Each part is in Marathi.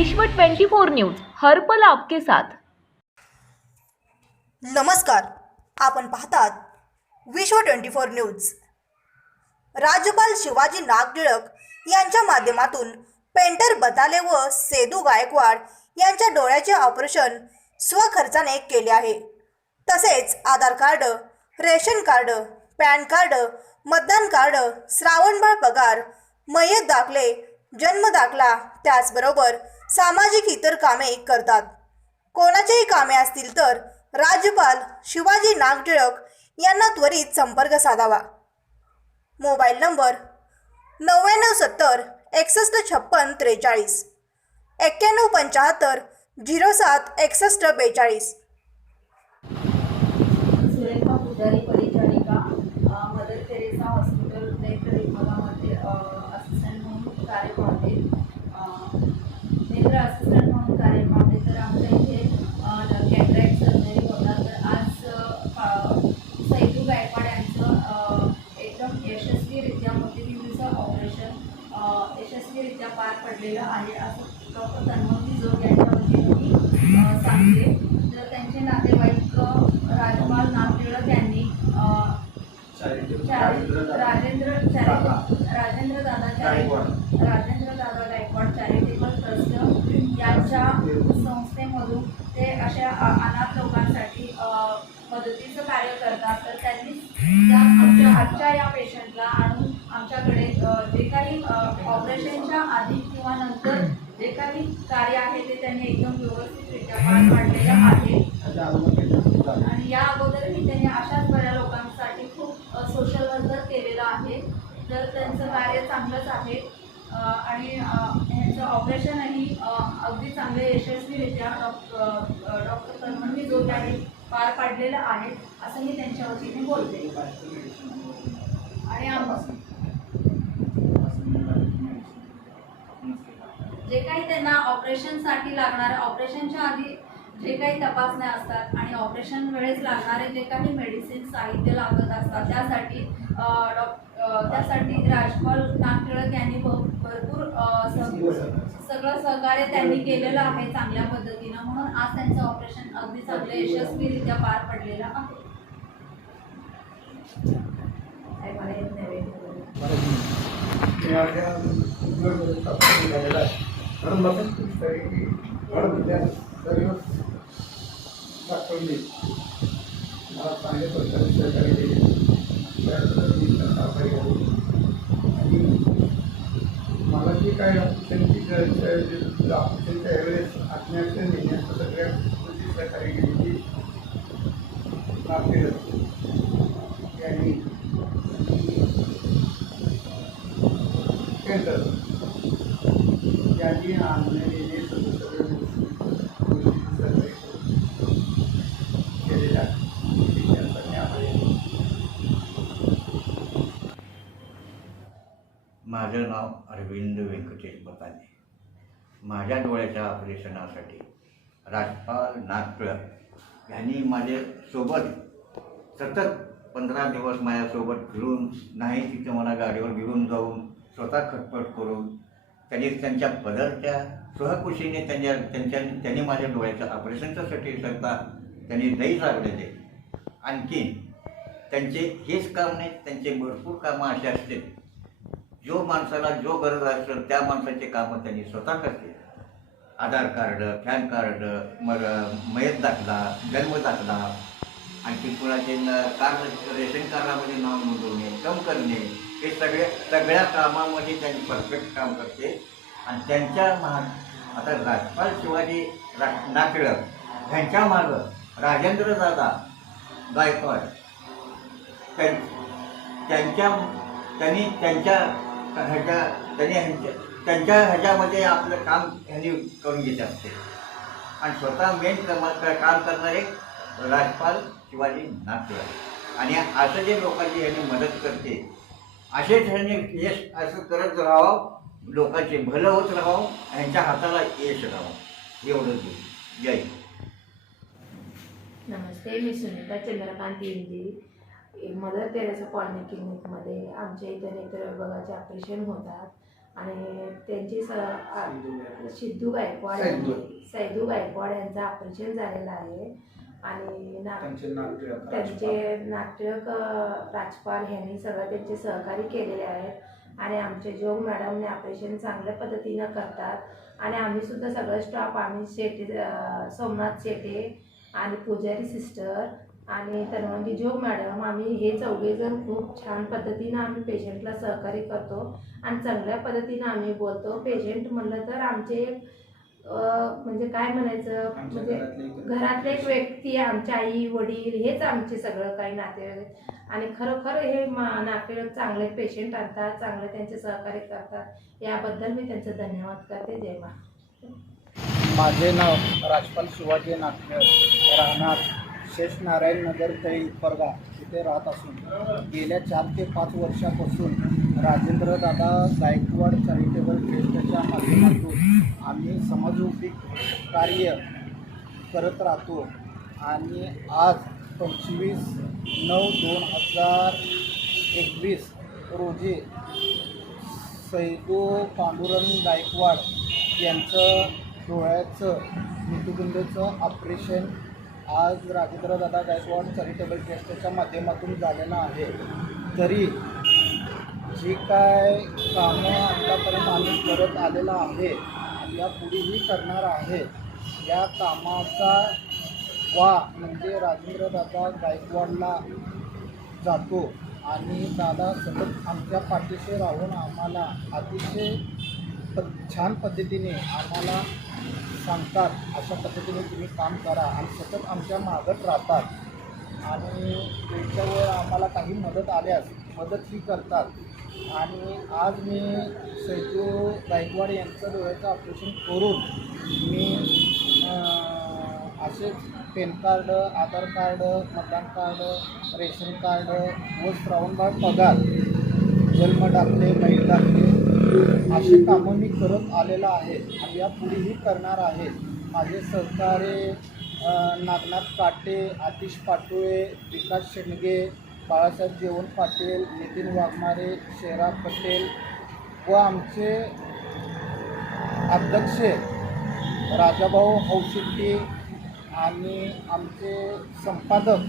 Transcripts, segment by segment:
विश्व 24 न्यूज हर्पल आपके साथ. नमस्कार. आपण पाहतात विश्व ट्वेंटी फोर न्यूज. राज्यपाल शिवाजी नागटिळक यांच्या माध्यमातून पेंटर बताले व सेदू गायकवाड यांच्या डोळ्याचे ऑपरेशन स्वखर्चाने केले आहे. तसेच Aadhaar card ration card PAN card मतदान कार्ड श्रावणबाळ पगार मयत दाखले जन्म दाखला त्याचबरोबर सामाजिक इतर कामे करतात. कोणाचेही कामे असतील तर राज्यपाल शिवाजी नागटिळक यांना त्वरित संपर्क साधावा. मोबाईल नंबर नव्याण्णव सत्तर एकसष्ट छप्पन त्रेचाळीस एक्क्याण्णव पंच्याहत्तर झिरो सात एकसष्ट बेचाळीस सुरेखा पुजारी परिचारिका अ, मदर तेरेसा हॉस्पिटल नेत्र विभागामध्ये असिस्टंट म्हणून कार्य पाहते अ, नेत्र असिस्टंट म्हणून कार्य पाहते तर आमच्या इथे कॅटरॅक्ट सर्जरी होतात तर आज अ, पा- सैदू गायकवाड यांचं अ, एकदम यशस्वीरित्या मोतीबिंदूचं ऑपरेशन अ, यशस्वीरित्या पार पडलेलं आहे असं डॉक्टर तन्मती जोग यांच्या वतीने मी अ, सांगते. तर त्यांचे नातेवाईक अ, राजपाल नागटिळक यांनी राजेंद्र राजेंद्र दादा चारि- राजेंद्र दादा गायकवाड चॅरिटेबल ट्रस्ट यांच्या संस्थेमधून ते अशा अ- अनाथ लोकांसाठी अ, मदतीचं कार्य करतात तर त्यांनी त्या आमच्या आजच्या या पेशंटला आणून आमच्याकडे अ, जे काही अ, ऑपरेशनच्या आधी किंवा नंतर जे काही कार्य आहे ते त्यांनी एकदम व्यवस्थितरित्या पार पाडलेलं आहे. आणि या अगोदरही त्यांनी अशाच बऱ्या लोकांसाठी खूप सोशल वर्क केलेलं आहे. तर त्यांचं कार्य चांगलंच आहे आणि यांचं ह्यांचं ऑपरेशनही अगदी चांगले यशस्वीरित्या डॉक्टर डॉक्टर तन्मणी जो यांनी पार पाडलेलं आहे असं मी त्यांच्या वतीने बोलते. आणि जे काही त्यांना ऑपरेशनसाठी लागणार ऑपरेशनच्या आधी जे काही तपासण्या असतात आणि ऑपरेशन वेळेस लागणारे जे काही मेडिसिन साहित्य लागत असतात त्यासाठी त्यासाठी राजपाल नागटिळक यांनी भरपूर सगळं सहकार्य त्यांनी केलेलं आहे चांगल्या पद्धतीनं. म्हणून आज त्यांचं ऑपरेशन अगदी चांगलं यशस्वीरित्या पार पडलेलं आहे. कारण मला येत दाखवली. मला चांगल्या प्रकारे सहकार्य केले. त्यासाठी आणि मला जे काय ऑपरेशनची ऑपरेशनच्या वेळेस आत्महत्या नेण्याचं सगळ्या गोष्टी सहकार्य केली ती केलं यांनी केंद्र यांनी आणलेले सगळे सगळे गोष्टी सहकार्य करून केलेल्या गोष्टी त्यांचा मी आभारी आहे. माझं नाव अरविंद व्यंकटेश माझ्या डोळ्याच्या ऑपरेशनासाठी राजपाल नागटळक यांनी माझे सोबत सतत पंधरा दिवस माझ्यासोबत फिरून नाही तिथे मला गाडीवर घेऊन जाऊन स्वतः खटपट करून त्यांनी त्यांच्या पदरच्या सहकुशीने त्यांच्या त्यांच्या त्यांनी माझ्या डोळ्याच्या ऑपरेशनच्यासाठी सुद्धा त्यांनी दही लागलेले आणखी त्यांचे हेच काम नाही त्यांचे भरपूर कामं असे असते जो माणसाला जो गरज असेल त्या माणसाचे कामं त्यांनी स्वतः करते. आधार कार्ड पॅन कार्ड मग मयत दाखला जन्म दाखला आणखी कुणाचे न- कार्ड रेशन कार्डामध्ये नाव नोंदवणे कम करणे हे सगळे सगळ्या कामामध्ये त्यांनी परफेक्ट काम करते. आणि त्यांच्या माग आता राजपाल शिवाजी रा नाटळक ह्यांच्या मागं राजेंद्र दादा गायकवाड त्यां त्यांच्या त्यांनी त्यांच्या ह्याच्या त्यांनी ह्यांच्या त्यांच्या ह्याच्यामध्ये आपलं काम ह्यांनी करून घेत असते. आणि स्वतः मेन काम काम करणारे राजपाल शिवाजी नागपूर आणि असं जे लोकांची ह्यांनी मदत करते असेच ह्यांनी यश असं करत राहावं लोकांचे भलं होत राहावं ह्यांच्या हाताला यश राहावं. एवढंच जय नमस्ते मी सुनीता चंद्रकांत इंदी मदर तेरेसा कॉलनी क्लिनिकमध्ये आमच्या इथे नेत्र विभागाचे ऑपरेशन होतात. आणि त्यांची स सिद्धू गायकवाड. सैदू. गायकवाड यांचं ऑपरेशन झालेलं आहे. आणि त्यांचे नाट्य त्यांचे नाटक अ, राजपाल ह्यांनी सगळं त्यांचे सहकार्य केलेले आहेत आणि आमचे जोग मॅडमने ऑपरेशन चांगल्या पद्धतीनं करतात. आणि आम्ही सुद्धा सगळं स्टाफ आम्ही शेटे सोमनाथ शेटे आणि पुजारी सिस्टर आणि तन्वंती जोग मॅडम आम्ही हे चौघेजण खूप छान पद्धतीनं आम्ही पेशंटला सहकार्य करतो आणि चांगल्या पद्धतीनं आम्ही बोलतो. पेशंट म्हणलं तर आमचे म्हणजे काय म्हणायचं? म्हणजे घरातले एक- व्यक्ती आमच्या आई वडील हेच आमचे सगळं काही नातेवाईक आणि खरोखर हे मा- नातेवाईक चांगले पेशंट आणतात चांगले त्यांचे सहकार्य करतात. याबद्दल मी त्यांचं धन्यवाद करते. मा माझे नाव राजपाल शिवाजी नाट्य राहणार शेष नारायण नगर तळी परगा इथे राहत असून गेल्या चार ते पाच वर्षापासून राजेंद्र दादा गायकवाड चॅरिटेबल ट्रस्टच्या माध्यमातून आम्ही समाजोपयोगी कार्य करत राहतो. आणि आज पंचवीस नऊ दोन हजार एकवीस रोजी सैदो पांडुरंग गायकवाड यांचं डोळ्याचं मृत्यूबिंदूचं ऑपरेशन आज राजेंद्र दादा गायकवाड चॅरिटेबल ट्रस्टच्या माध्यमातून झालेलं आहे. तरी जी काय कामं आतापर्यंत आम्ही करत आलेलं आहे या पुढेही करणार आहे या कामाचा वा म्हणजे राजेंद्र दादा गायकवाडला जातो आणि दादा सतत आमच्या पाठीशी राहून आम्हाला अतिशय प छान पद्धतीने आम्हाला सांगतात अशा पद्धतीने तुम्ही काम करा आणि सतत आमच्या मागत राहतात. आणि त्यांच्यावर आम्हाला काही मदत आल्यास मदतही करतात. आणि आज मी सैजू गायकवाड यांचं डोळ्याचं ऑपरेशन करून मी असेच पॅन कार्ड आधार कार्ड मतदान कार्ड रेशन कार्ड व श्रावणबाळ पगार जन्म दाखले माहीत दाखले अशी कामं मी करत आलेलं आहे आणि यापुढेही करणार आहे. माझे सहकारे नागनाथ काटे आतिश पाटोळे विकास शेंडगे बाळासाहेब जेवण पाटील नितीन वाघमारे शेरा पटेल व आमचे अध्यक्ष राजाभाऊ हौशिट्टी आणि आमचे संपादक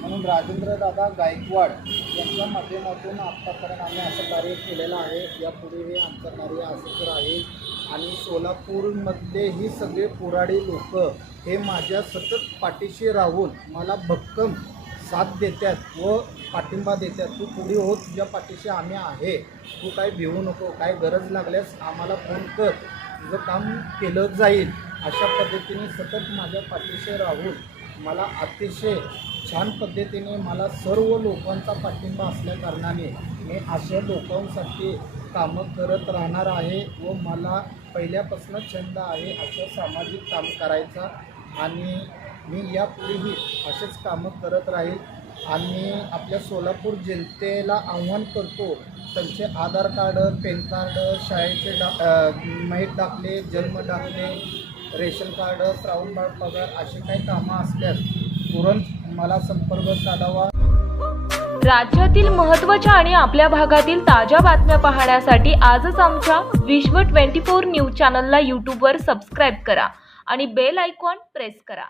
म्हणून राजेंद्रदादा गायकवाड यांच्या माध्यमातून आत्तापर्यंत आम्ही असं कार्य केलेलं आहे. यापुढेही आमचं कार्य असंच आहे आणि सोलापूरमधले ही सगळे पुराडी लोक हे माझ्या सतत पाठीशी राहून मला भक्कम साथ देतात व पाठिंबा देतात. तू पुढे हो तुझ्या पाठीशी आम्ही आहे. तू काय भिवू नको काय गरज लागल्यास आम्हाला फोन कर. तुझं काम केलं जाईल. अशा पद्धतीने सतत माझ्या पाठीशी राहून मला अतिशय छान पद्धतीने मला सर्व लोकांचा पाठिंबा असल्याकारणाने मी अशा लोकांसाठी कामं करत राहणार आहे व मला पहिल्यापासून छंद आहे असं सामाजिक काम करायचा. आणि मी यापुढेही असेच कामं करत राहील. आणि आपल्या सोलापूर जनतेला आव्हान करतो त्यांचे आधार कार्ड पॅन कार्ड शाळेचे डा माहीत दाखले जन्म दाखले रेशन कार्ड श्रावणबाळ पगार असे काही कामं असल्यास तुरंत मला संपर्क साधावा. राज्यातील महत्त्वाच्या आणि आपल्या भागातील ताज्या बातम्या पाहण्यासाठी आजच आमच्या विश्व 24 न्यूज चॅनलला यूट्यूबवर सबस्क्राईब करा आणि बेल आयकॉन प्रेस करा.